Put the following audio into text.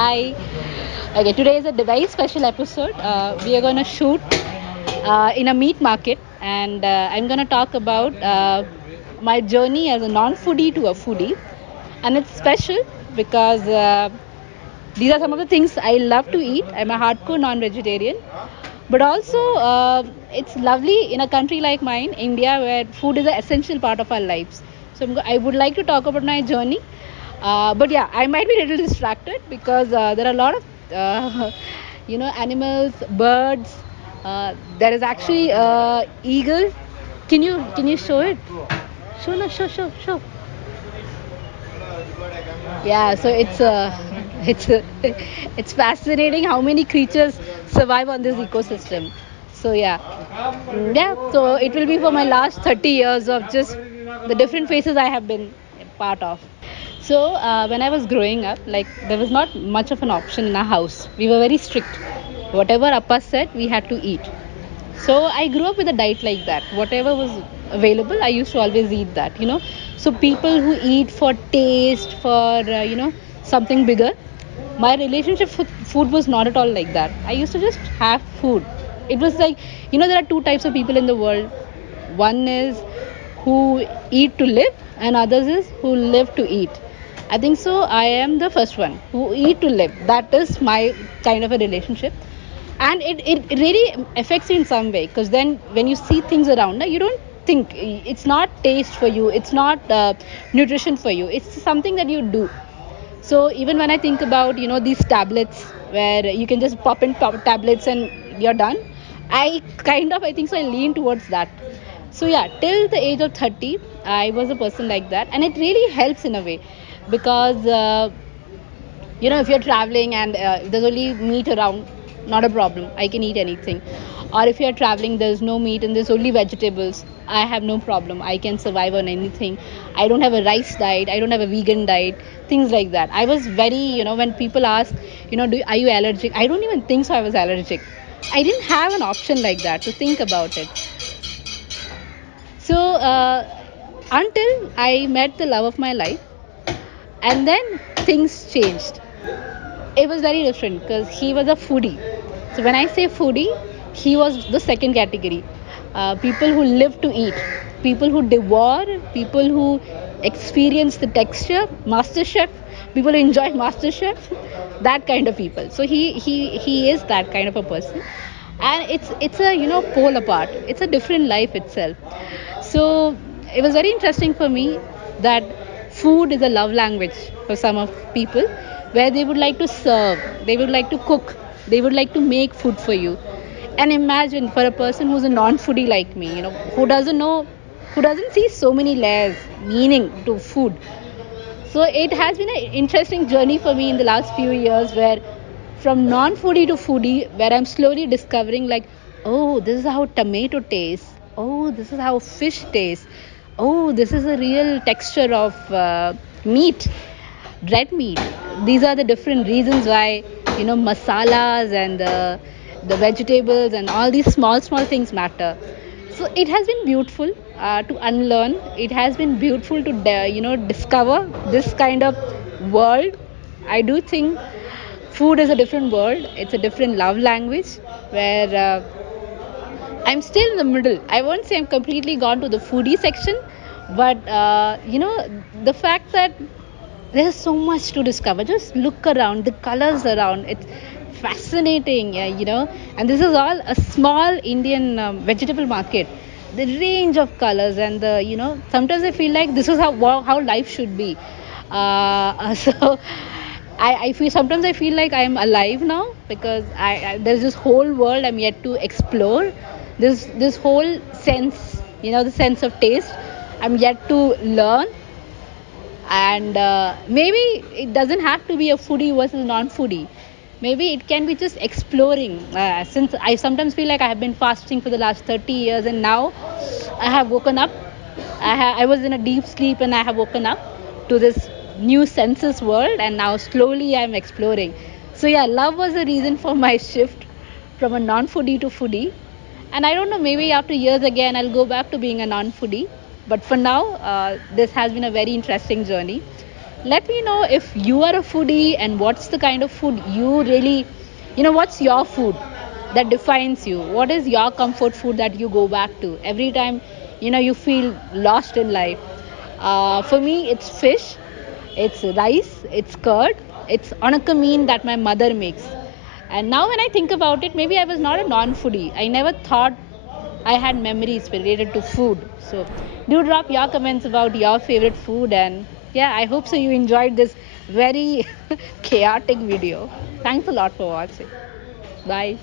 Hi. Okay, today is a very special episode. We are going to shoot in a meat market, and I'm going to talk about my journey as a non foodie to a foodie. And it's special because these are some of the things I love to eat. I'm a hardcore non vegetarian. But also, it's lovely in a country like mine, India, where food is an essential part of our lives. So I would like to talk about my journey. But yeah, I might be a little distracted because there are a lot of, animals, birds. There is actually eagle. Can you show it? Show, no, show. Yeah, so it's it's fascinating how many creatures survive on this ecosystem. So yeah, so it will be for my last 30 years of just the different phases I have been part of. So when I was growing up, like, there was not much of an option in our house. We were very strict. Whatever Appa said, we had to eat. So I grew up with a diet like that. Whatever was available, I used to always eat that. So people who eat for taste, for something bigger, my relationship with food was not at all like that. I used to just have food. It was like, there are two types of people in the world. One is who eat to live, and others is who live to eat. I think so. I am the first one who eat to live. That is my kind of a relationship, and it really affects you in some way, because then when you see things around you don't think it's not taste for you, it's not nutrition for you, it's something that you do. So even when I think about these tablets where you can just pop in tablets and you're done, I think so I lean towards that. So yeah, till the age of 30 I was a person like that, and it really helps in a way, because if you're traveling and if there's only meat around, not a problem, I can eat anything. Or if you're traveling, there's no meat and there's only vegetables, I have no problem, I can survive on anything. I don't have a rice diet, I don't have a vegan diet, things like that. I was very, when people ask, are you allergic, I don't even think so I was allergic. I didn't have an option like that to think about it. So until I met the love of my life, and then things changed. It was very different because he was a foodie. So when I say foodie, he was the second category. People who live to eat, people who devour, people who experience the texture, master chef, people who enjoy master chef, that kind of people. So he is that kind of a person, and it's a pole apart. It's a different life itself. So it was very interesting for me that food is a love language for some of people, where they would like to serve, they would like to cook, they would like to make food for you. And imagine for a person who's a non-foodie like me, who doesn't know, who doesn't see so many layers, meaning to food. So it has been an interesting journey for me in the last few years, where from non-foodie to foodie, where I'm slowly discovering, like, oh, this is how tomato tastes. Oh, this is how fish tastes. Oh, this is a real texture of meat, red meat. These are the different reasons why masalas and the vegetables and all these small things matter. So it has been beautiful to unlearn. It has been beautiful to discover this kind of world. I do think food is a different world. It's a different love language, where I'm still in the middle. I won't say I'm completely gone to the foodie section, but the fact that there's so much to discover. Just look around, the colors around. It's fascinating, And this is all a small Indian vegetable market. The range of colors and sometimes I feel like this is how life should be. So I feel sometimes I feel like I am alive now, because there's this whole world I'm yet to explore. This whole sense, the sense of taste, I'm yet to learn. And maybe it doesn't have to be a foodie versus non-foodie. Maybe it can be just exploring. Since I sometimes feel like I have been fasting for the last 30 years, and now I have woken up. I was in a deep sleep and I have woken up to this new senses world, and now slowly I'm exploring. So yeah, love was the reason for my shift from a non-foodie to foodie. And I don't know, maybe after years again I'll go back to being a non-foodie. But for now, this has been a very interesting journey. Let me know if you are a foodie and what's the kind of food you really, what's your food that defines you? What is your comfort food that you go back to every time, you feel lost in life? For me, it's fish, it's rice, it's curd, it's onakamean that my mother makes. And now when I think about it, maybe I was not a non-foodie. I never thought I had memories related to food. So do drop your comments about your favorite food, and yeah, I hope so you enjoyed this very chaotic video. Thanks a lot for watching. Bye.